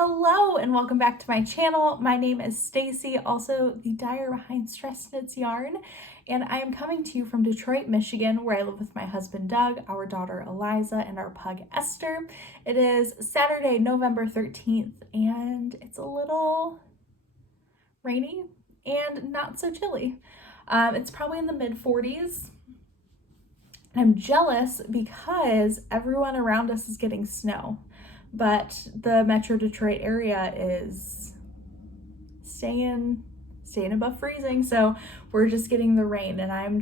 Hello and welcome back to my channel. My name is Stacy, also the dyer behind Stress Knits Yarn, and I am coming to you from Detroit, Michigan, where I live with my husband Doug, our daughter Eliza, and our pug Esther. It is Saturday, November 13th, and it's a little rainy and not so chilly. It's probably in the mid-40s. I'm jealous because everyone around us is getting snow, but the Metro Detroit area is staying above freezing, so we're just getting the rain, and I'm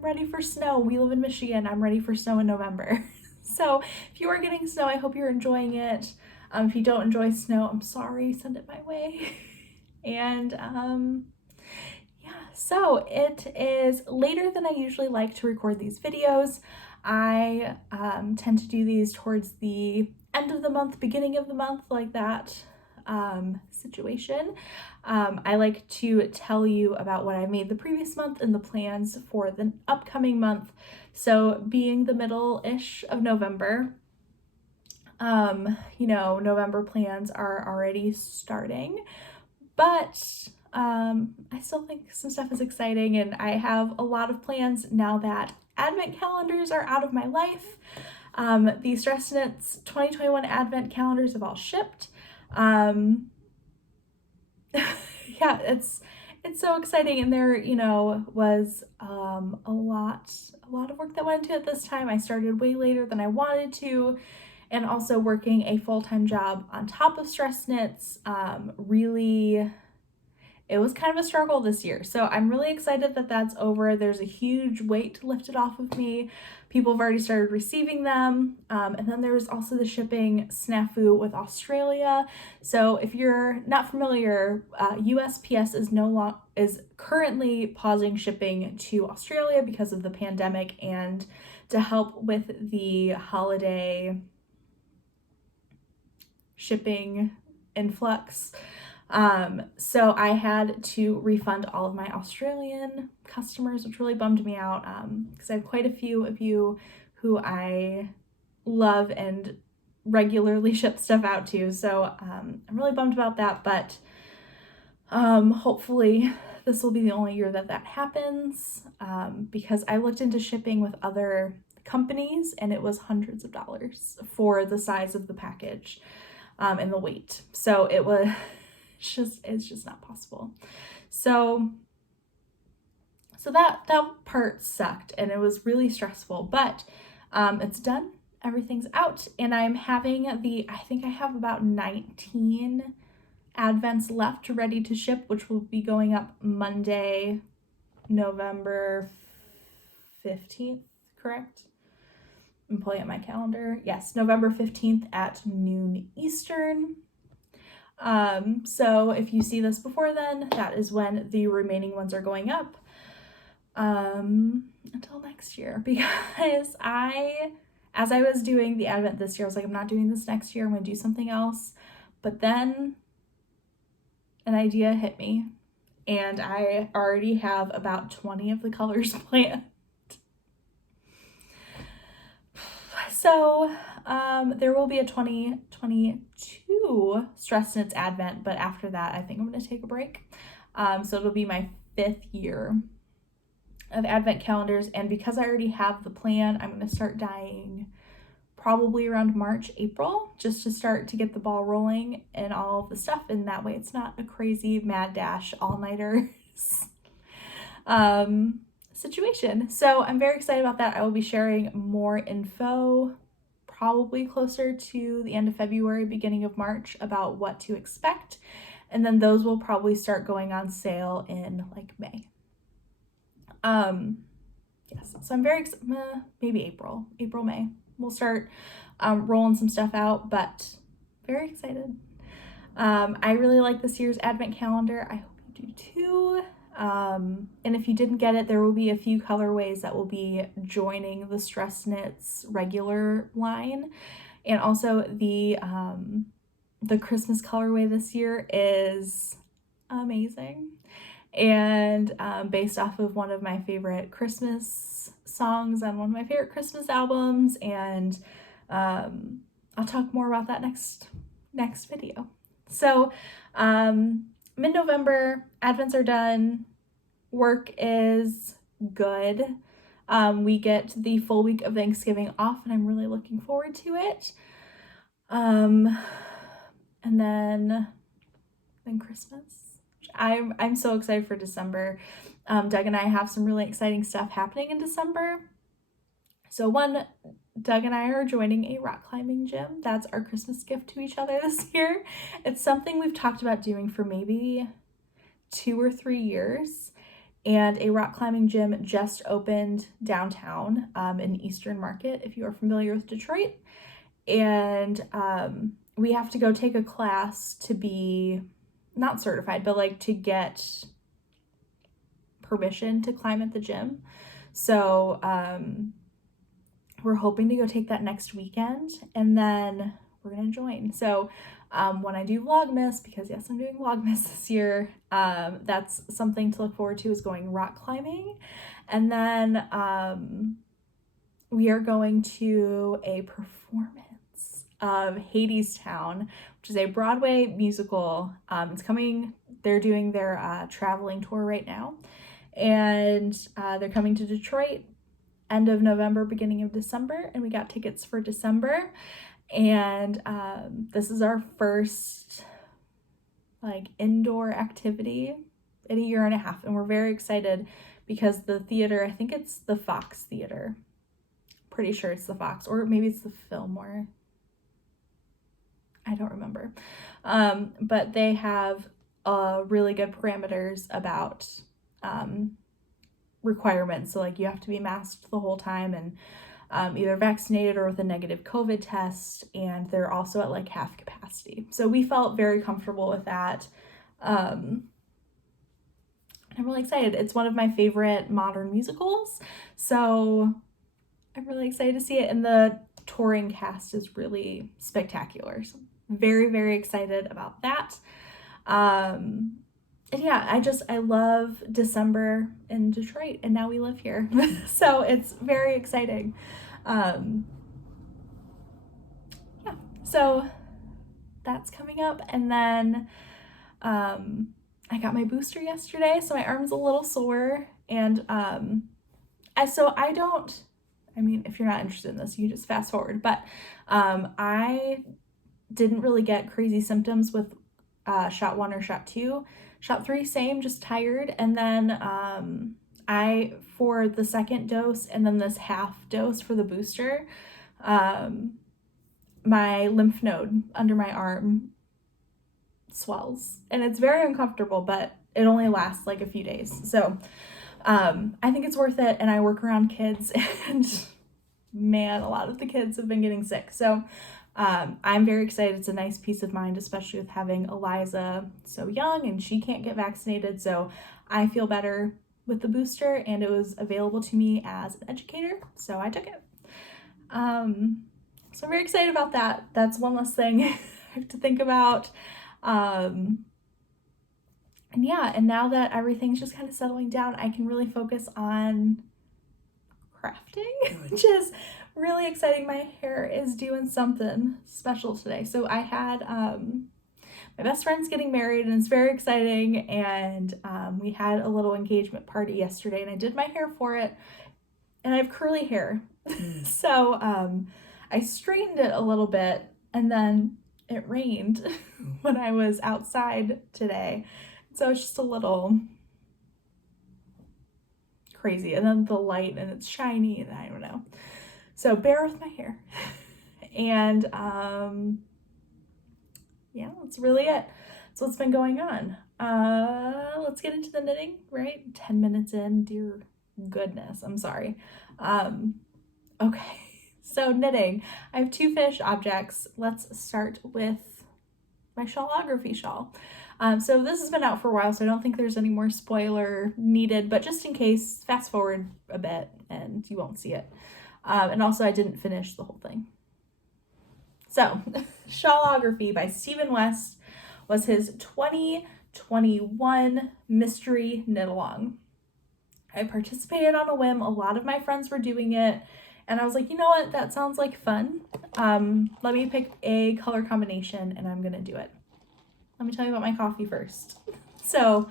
ready for snow. We live in Michigan. I'm ready for snow in November. So if you are getting snow, I hope you're enjoying it. If you don't enjoy snow, I'm sorry, send it my way. And yeah, so it is later than I usually like to record these videos. I tend to do these towards the end of the month, beginning of the month, like that situation. I like to tell you about what I made the previous month and the plans for the upcoming month. So being the middle-ish of November, November plans are already starting, but I still think some stuff is exciting, and I have a lot of plans now that advent calendars are out of my life. The Stress Knits 2021 advent calendars have all shipped. Yeah, it's so exciting, and there, was a lot of work that went into it this time. I started way later than I wanted to, and also working a full-time job on top of Stress Knits. Really, it was kind of a struggle this year. So I'm really excited that that's over. There's a huge weight lifted off of me. People have already started receiving them. And then there's also the shipping snafu with Australia. So if you're not familiar, USPS is currently pausing shipping to Australia because of the pandemic and to help with the holiday shipping influx. So I had to refund all of my Australian customers, which really bummed me out, because I have quite a few of you who I love and regularly ship stuff out to. So I'm really bummed about that, but hopefully this will be the only year that happens, because I looked into shipping with other companies and it was hundreds of dollars for the size of the package and the weight. So it was it's just not possible. So that part sucked, and it was really stressful, but it's done. Everything's out, and I'm having I think I have about 19 advents left ready to ship, which will be going up Monday, November 15th, correct? I'm pulling up my calendar. Yes, November 15th at noon Eastern. So if you see this before then, that is when the remaining ones are going up, until next year, because as I was doing the advent this year, I was like, I'm not doing this next year. I'm going to do something else. But then an idea hit me, and I already have about 20 of the colors planned. So there will be a 2022 Stress Knits Advent, but after that, I think I'm going to take a break. So it'll be my 5th year of Advent calendars, and because I already have the plan, I'm going to start dyeing probably around March, April, just to start to get the ball rolling and all of the stuff, and that way it's not a crazy mad dash all-nighters situation. So I'm very excited about that. I will be sharing more info probably closer to the end of February, beginning of March, about what to expect, and then those will probably start going on sale in like May. Yes, so I'm very excited. Maybe April, May, we'll start rolling some stuff out, but very excited. I really like this year's advent calendar. I hope you do too. And if you didn't get it, there will be a few colorways that will be joining the Stress Knits regular line. And also the Christmas colorway this year is amazing. And based off of one of my favorite Christmas songs on one of my favorite Christmas albums. And I'll talk more about that next next video. So mid-November, Advents are done, work is good. We get the full week of Thanksgiving off, and I'm really looking forward to it. And then Christmas. I'm so excited for December. Doug and I have some really exciting stuff happening in December. So one, Doug and I are joining a rock climbing gym. That's our Christmas gift to each other this year. It's something we've talked about doing for maybe 2 or 3 years. And a rock climbing gym just opened downtown in Eastern Market, if you are familiar with Detroit. And we have to go take a class to be not certified, but like to get permission to climb at the gym. So we're hoping to go take that next weekend, and then we're gonna join. So when I do Vlogmas, because yes, I'm doing Vlogmas this year, that's something to look forward to, is going rock climbing. And then we are going to a performance of Hadestown, which is a Broadway musical. It's coming, they're doing their traveling tour right now, and they're coming to Detroit end of November, beginning of December, and we got tickets for December. And this is our first like indoor activity in a year and a half, and we're very excited because the theater, I think it's the Fox Theater, pretty sure it's the Fox, or maybe it's the Fillmore, I don't remember, but they have really good parameters about requirements. So like you have to be masked the whole time, and either vaccinated or with a negative COVID test, and they're also at like half capacity. So we felt very comfortable with that. I'm really excited. It's one of my favorite modern musicals, so I'm really excited to see it, and the touring cast is really spectacular. So very, very excited about that. And yeah, I love December in Detroit, and now we live here. So it's very exciting. Yeah, so that's coming up. And then I got my booster yesterday, so my arm's a little sore. And if you're not interested in this, you just fast forward. But I didn't really get crazy symptoms with shot 1 or shot 2. Shot 3, same, just tired. And then for the second dose and then this half dose for the booster, my lymph node under my arm swells. And it's very uncomfortable, but it only lasts like a few days. So I think it's worth it. And I work around kids, and man, a lot of the kids have been getting sick. So I'm very excited. It's a nice peace of mind, especially with having Eliza so young and she can't get vaccinated. So I feel better with the booster, and it was available to me as an educator, so I took it. So I'm very excited about that. That's one less thing I have to think about. And yeah, and now that everything's just kind of settling down, I can really focus on crafting, which is really exciting. My hair is doing something special today. So I had my best friend's getting married, and it's very exciting, and we had a little engagement party yesterday, and I did my hair for it, and I have curly hair. So I straightened it a little bit, and then it rained when I was outside today, so it's just a little crazy. And then the light, and it's shiny, and I don't know. So bear with my hair. And yeah, that's really it. That's what's been going on. Let's get into the knitting, right? 10 minutes in, dear goodness, I'm sorry. Okay, so knitting. I have 2 finished objects. Let's start with my Shawlography shawl. So this has been out for a while, so I don't think there's any more spoiler needed, but just in case, fast forward a bit and you won't see it. And also I didn't finish the whole thing. So Shawlography by Stephen West was his 2021 mystery knit along. I participated on a whim. A lot of my friends were doing it, And I was like, you know what, that sounds like fun. Let me pick a color combination and I'm gonna do it. Let me tell you about my coffee first. So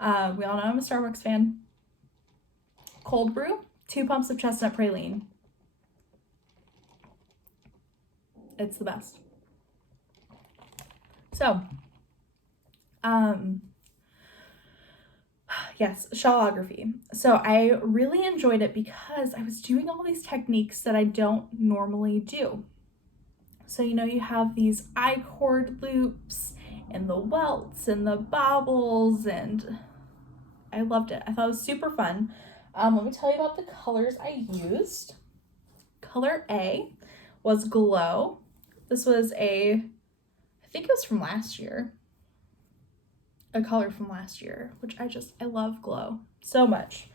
we all know I'm a Starbucks fan. Cold brew, 2 pumps of chestnut praline. It's the best. So, yes, Shawlography. So I really enjoyed it because I was doing all these techniques that I don't normally do. So, you know, you have these icord loops and the welts and the bobbles, and I loved it. I thought it was super fun. Let me tell you about the colors I used. Color A was Glow. This was I think it was from last year. A color from last year, which I love Glow so much.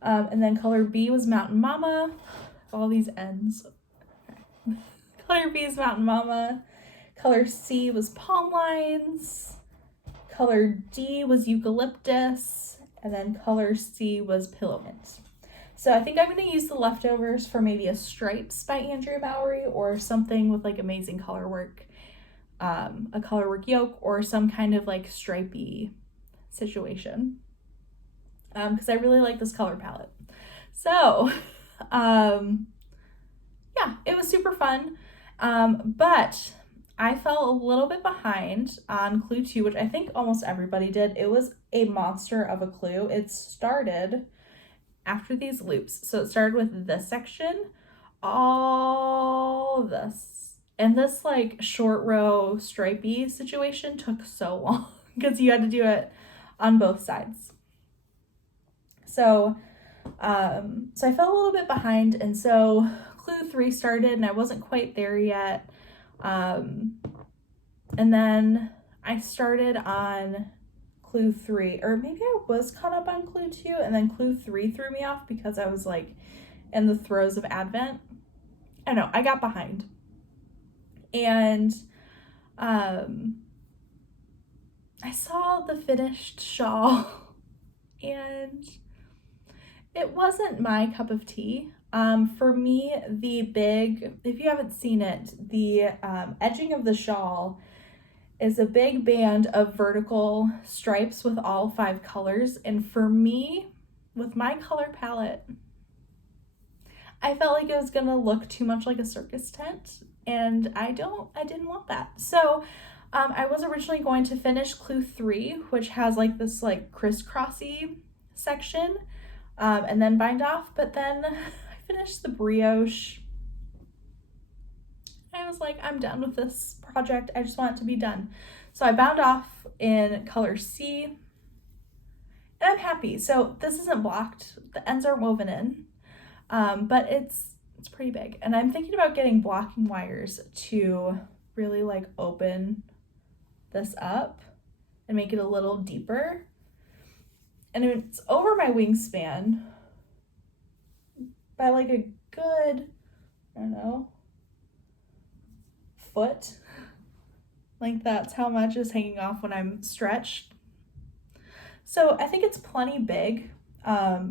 And then color B was Mountain Mama. All these ends. Okay. Color B is Mountain Mama. Color C was Palm Lines. Color D was Eucalyptus. And then color C was Pillow Mint. So I think I'm going to use the leftovers for maybe a Stripes by Andrea Mowry or something with like amazing color work. A color work yoke or some kind of like stripey situation. Because I really like this color palette. So, yeah, it was super fun. But I fell a little bit behind on clue 2, which I think almost everybody did. It was a monster of a clue. It started after these loops. So it started with this section, all of this. And this like short row stripey situation took so long because you had to do it on both sides. So, so I fell a little bit behind, and so clue 3 started and I wasn't quite there yet. And then I started on clue 3, or maybe I was caught up on clue 2 and then clue 3 threw me off because I was like in the throes of Advent. I don't know, I got behind. And I saw the finished shawl and it wasn't my cup of tea. For me, if you haven't seen it, the edging of the shawl is a big band of vertical stripes with all 5 colors. And for me, with my color palette, I felt like it was gonna look too much like a circus tent. And I didn't want that. So I was originally going to finish clue 3, which has like this like crisscrossy section, and then bind off, but then I finished the brioche. I was like, I'm done with this project. I just want it to be done. So I bound off in color C, and I'm happy. So this isn't blocked. The ends aren't woven in, but it's pretty big. And I'm thinking about getting blocking wires to really like open this up and make it a little deeper. And it's over my wingspan by like a good, I don't know, foot. Like that's how much is hanging off when I'm stretched. So I think it's plenty big. I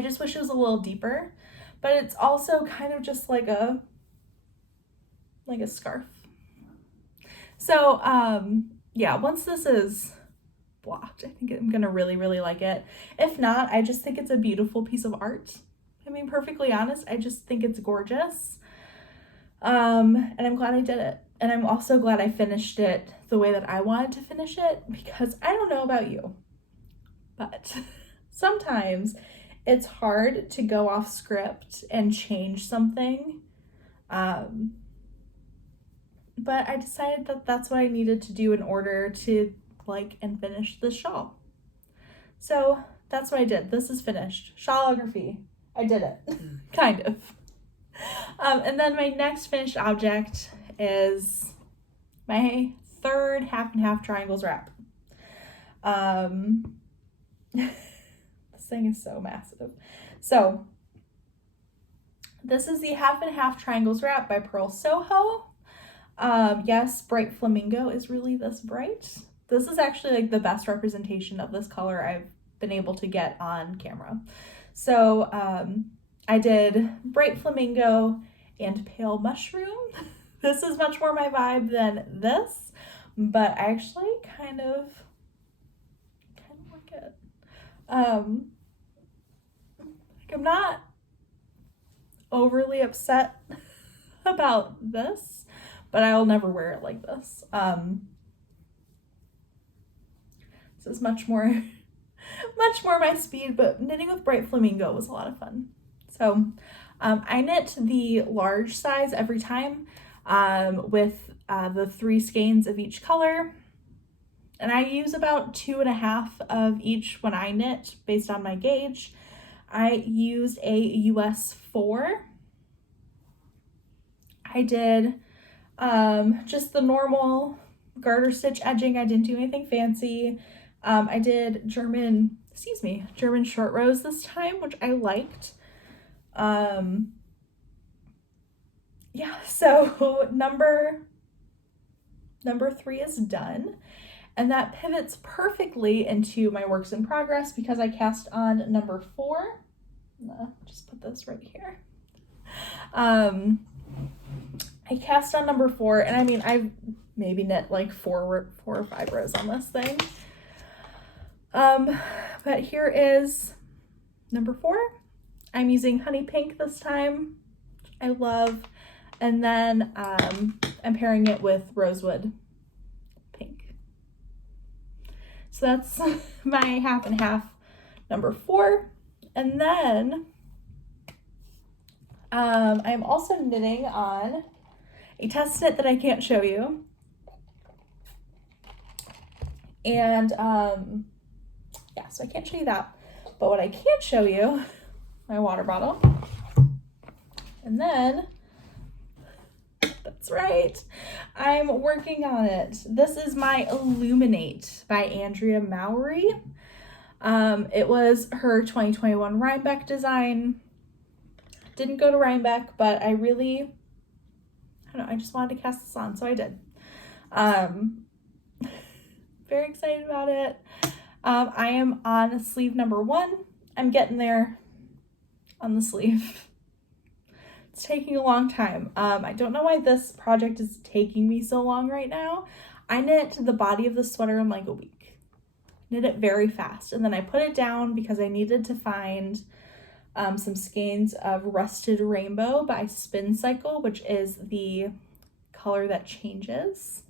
just wish it was a little deeper, but it's also kind of just like a scarf. So yeah, once this is blocked, I think I'm gonna really, really like it. If not, I just think it's a beautiful piece of art. I mean, perfectly honest, I just think it's gorgeous. And I'm glad I did it. And I'm also glad I finished it the way that I wanted to finish it, because I don't know about you, but sometimes it's hard to go off script and change something. But I decided that that's what I needed to do in order to like and finish the shawl. So that's what I did. This is finished. Shawlography. I did it. Kind of. And then my next finished object is my third half-and-half triangles wrap. This thing is so massive. So this is the half-and-half triangles wrap by Purl Soho. Yes, bright flamingo is really this bright. This is actually like the best representation of this color I've been able to get on camera. So I did bright flamingo and pale mushroom. This is much more my vibe than this, but I actually kind of like it. Like I'm not overly upset about this, but I'll never wear it like this. This is much more my speed, but knitting with bright flamingo was a lot of fun. So I knit the large size every time with the 3 skeins of each color. And I use about 2.5 of each when I knit based on my gauge. I used a US 4. I did just the normal garter stitch edging. I didn't do anything fancy. I did German short rows this time, which I liked. Yeah, so number 3 is done, and that pivots perfectly into my works in progress because I cast on number 4. Just put this right here. I cast on number 4, and I mean, I've maybe knit like 4 or 5 rows on this thing. But here is number 4. I'm using honey pink this time, which I love. And then I'm pairing it with rosewood pink. So that's my half and half number 4. And then I'm also knitting on a test knit that I can't show you. And yeah, so I can't show you that. But what I can show you, my water bottle. And then, that's right, I'm working on it. This is my Illuminate by Andrea Mowry. It was her 2021 Rhinebeck design. Didn't go to Rhinebeck, but I just wanted to cast this on, so I did. Very excited about it. I am on sleeve number 1. I'm getting there on the sleeve. It's taking a long time. I don't know why this project is taking me so long right now. I knit the body of the sweater in like a week. Knit it very fast, and then I put it down because I needed to find some skeins of Rusted Rainbow by Spincycle, which is the color that changes.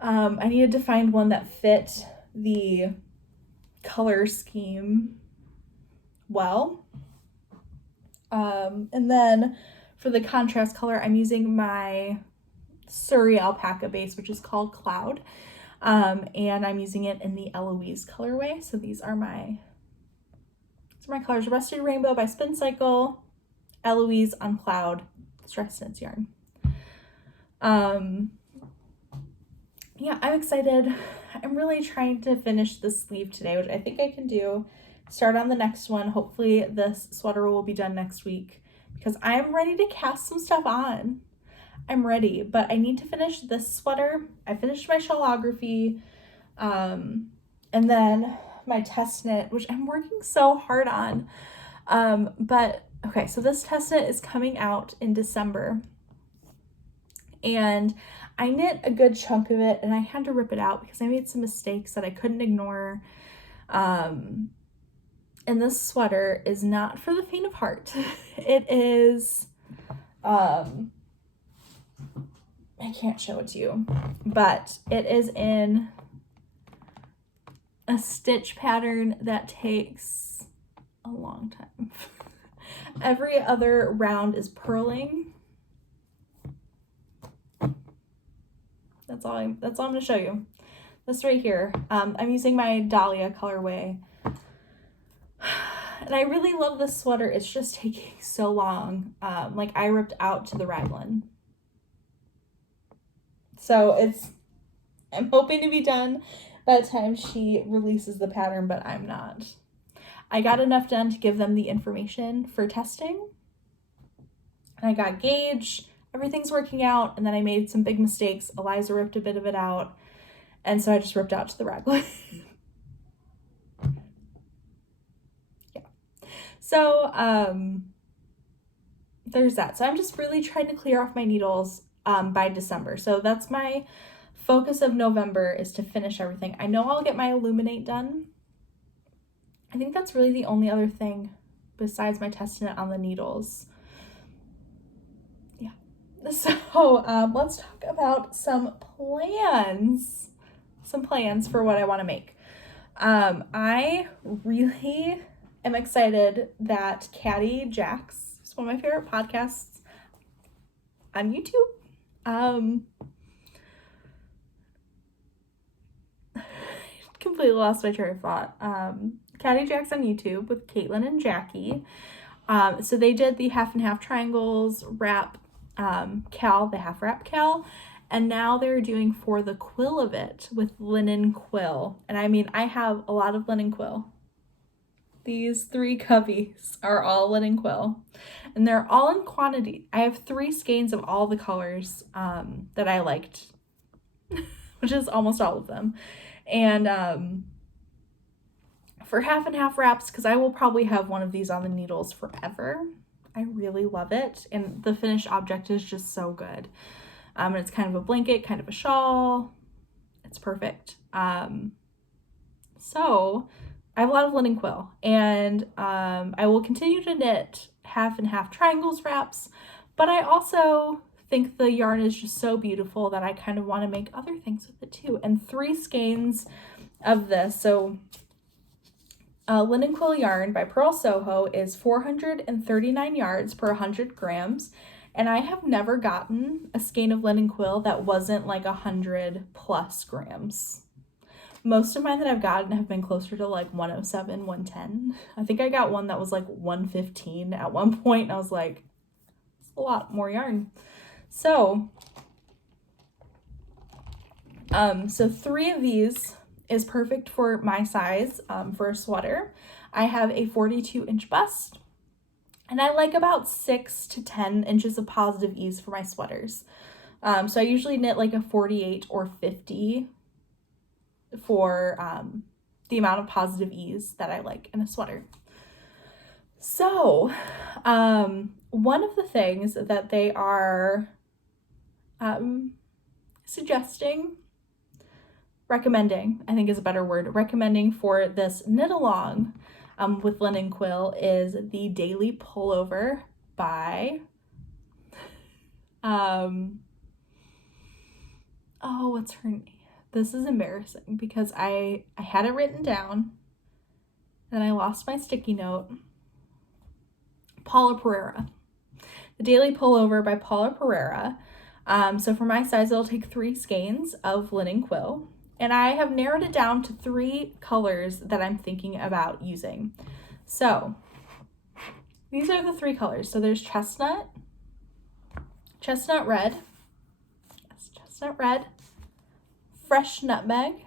I needed to find one that fit the color scheme well. And then for the contrast color, I'm using my Surrey alpaca base, which is called Cloud. And I'm using it in the Eloise colorway. So these are my colors: Rusted Rainbow by Spincycle, Eloise on Cloud, Stress Knits yarn. Yeah, I'm excited. I'm really trying to finish this sleeve today, which I think I can do. Start on the next one. Hopefully this sweater will be done next week because I'm ready to cast some stuff on. I'm ready, but I need to finish this sweater. I finished my Shawlography, and then my test knit, which I'm working so hard on. But okay, so this test knit is coming out in December, and I knit a good chunk of it, and I had to rip it out because I made some mistakes that I couldn't ignore. And this sweater is not for the faint of heart. It is, I can't show it to you, but it is in a stitch pattern that takes a long time. Every other round is purling. That's all I'm gonna show you. This right here. I'm using my Dahlia colorway. And I really love this sweater. It's just taking so long. Like I ripped out to the raglan. So I'm hoping to be done by the time she releases the pattern, but I'm not. I got enough done to give them the information for testing. And I got gauge. Everything's working out. And then I made some big mistakes. Eliza ripped a bit of it out. And so I just ripped out to the raglan. So there's that. So I'm just really trying to clear off my needles by December. So that's my focus of November, is to finish everything. I know I'll get my Illuminate done. I think that's really the only other thing besides my testament on the needles. Yeah. So let's talk about some plans for what I want to make. I really am excited that Jax, who's one of my favorite podcasts on YouTube, completely lost my train of thought. Jax on YouTube with Caitlin and Jackie. So they did the half and half triangles wrap cal, the half wrap cal, and now they're doing for the quill of it with linen quill. And I mean, I have a lot of linen quill. These 3 cubbies are all linen quill, and they're all in quantity. I have 3 skeins of all the colors that I liked, which is almost all of them. And for half and half wraps, because I will probably have one of these on the needles forever. I really love it, and the finished object is just so good. And it's kind of a blanket, kind of a shawl. It's perfect. So I have a lot of linen quill, and I will continue to knit half and half triangles wraps, but I also think the yarn is just so beautiful that I kind of want to make other things with it too. And 3 skeins of this. So linen quill yarn by Purl Soho is 439 yards per 100 grams. And I have never gotten a skein of linen quill that wasn't like 100+ grams. Most of mine that I've gotten have been closer to like 107, 110. I think I got one that was like 115 at one point, and I was like, it's a lot more yarn. So, 3 of these is perfect for my size for a sweater. I have a 42-inch bust, and I like about 6 to 10 inches of positive ease for my sweaters. So I usually knit like a 48 or 50 for the amount of positive ease that I like in a sweater. So one of the things that they are recommending, I think is a better word, recommending for this knit along with linen quill is the daily pullover by what's her name? This is embarrassing because I had it written down, then I lost my sticky note. Paula Pereira. The Daily Pullover by Paula Pereira. So for my size, it'll take 3 skeins of linen quill. And I have narrowed it down to 3 colors that I'm thinking about using. So these are the 3 colors. So there's chestnut red, fresh nutmeg,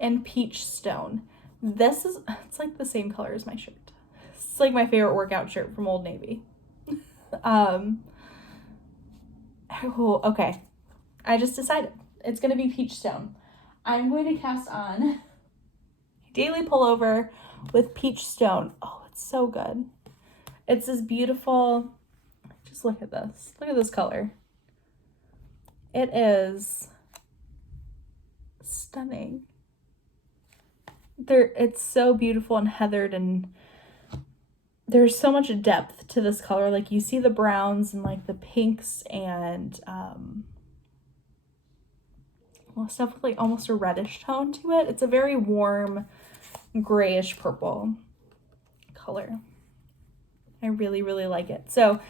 and peach stone. It's like the same color as my shirt. It's like my favorite workout shirt from Old Navy. Okay. I just decided it's going to be peach stone. I'm going to cast on daily pullover with peach stone. Oh, it's so good. It's this beautiful, just look at this. Look at this color. It is stunning. It's so beautiful and heathered, and there's so much depth to this color. Like you see the browns and like the pinks and stuff with like almost a reddish tone to it. It's a very warm grayish purple color. I really, really like it. So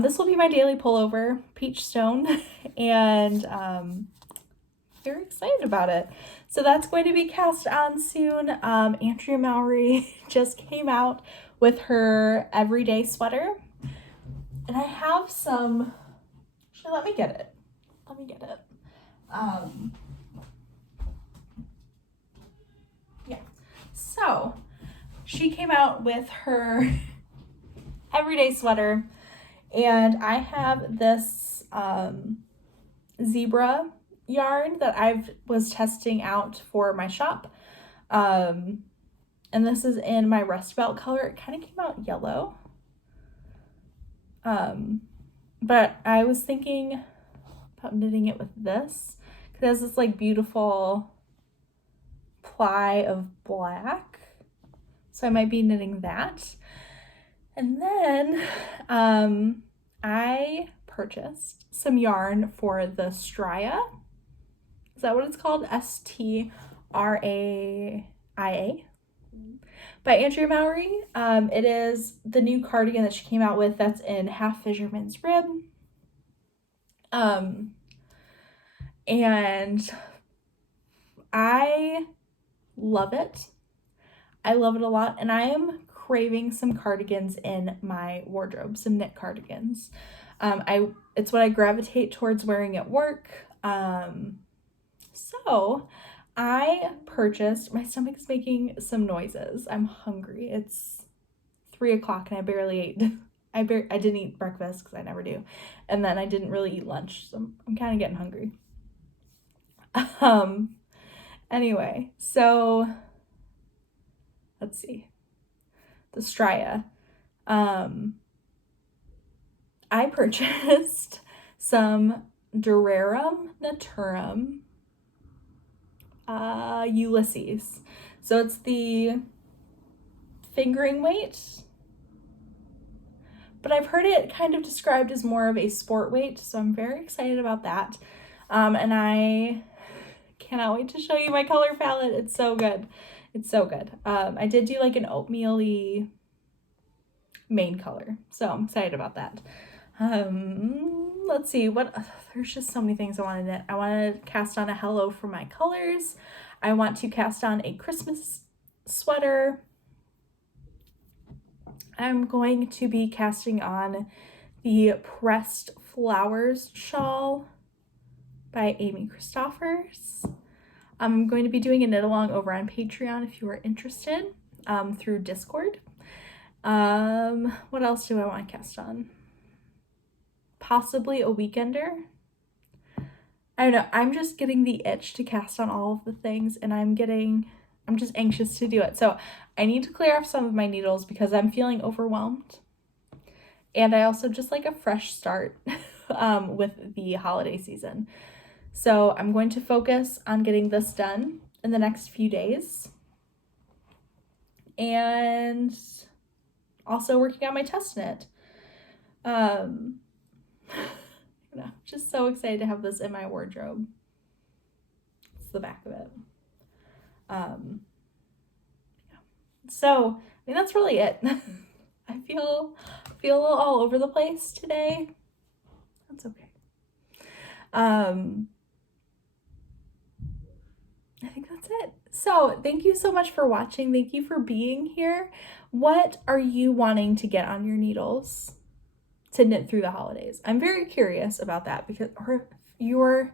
this will be my daily pullover, peach stone, and very excited about it. So that's going to be cast on soon. Andrea Mowry just came out with her everyday sweater, and I have some, actually let me get it. Yeah, so she came out with her everyday sweater, and I have this zebra yarn that I was testing out for my shop. And this is in my Rust Belt color. It kind of came out yellow. But I was thinking about knitting it with this, because it has this like beautiful ply of black. So I might be knitting that. And then I purchased some yarn for the Straia. Is that what it's called? Straia by Andrea Mowry. It is the new cardigan that she came out with that's in half fisherman's rib. And I love it. I love it a lot, and I am craving some cardigans in my wardrobe, some knit cardigans. It's what I gravitate towards wearing at work. So I purchased, my stomach is making some noises. I'm hungry. It's 3 o'clock and I barely ate. I didn't eat breakfast because I never do. And then I didn't really eat lunch. So I'm kind of getting hungry. Anyway, so let's see. The Straia. I purchased some Durarum Naturum Ulysses. So it's the fingering weight, but I've heard it kind of described as more of a sport weight, so I'm very excited about that. And I cannot wait to show you my color palette. It's so good. It's so good. I did do like an oatmeal-y main color, so I'm excited about that. Let's see what, there's just so many things I want to knit. I want to cast on a hello for my colors. I want to cast on a Christmas sweater. I'm going to be casting on the Pressed Flowers shawl by Amy Christophers. I'm going to be doing a knit along over on Patreon if you are interested, through Discord. What else do I want to cast on? Possibly a Weekender. I don't know. I'm just getting the itch to cast on all of the things, and I'm just anxious to do it. So I need to clear off some of my needles because I'm feeling overwhelmed. And I also just like a fresh start with the holiday season. So I'm going to focus on getting this done in the next few days. And also working on my test knit. Just so excited to have this in my wardrobe. It's the back of it. So, I mean, that's really it. I feel a little all over the place today. That's okay. I think that's it. So thank you so much for watching. Thank you for being here. What are you wanting to get on your needles to knit through the holidays? I'm very curious about that, because or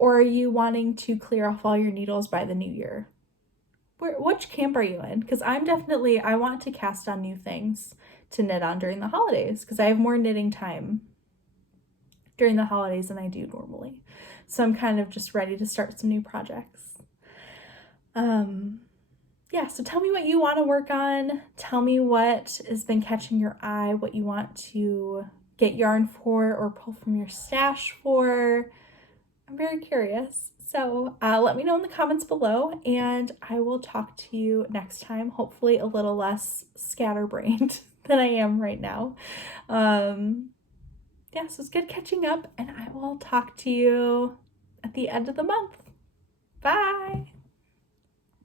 are you wanting to clear off all your needles by the new year? Which camp are you in? Because I want to cast on new things to knit on during the holidays, because I have more knitting time during the holidays than I do normally. So I'm kind of just ready to start some new projects. Yeah, so tell me what you want to work on. Tell me what has been catching your eye, what you want to get yarn for or pull from your stash for. I'm very curious. So let me know in the comments below, and I will talk to you next time, hopefully a little less scatterbrained than I am right now. Yeah, so it's good catching up, and I will talk to you at the end of the month. Bye!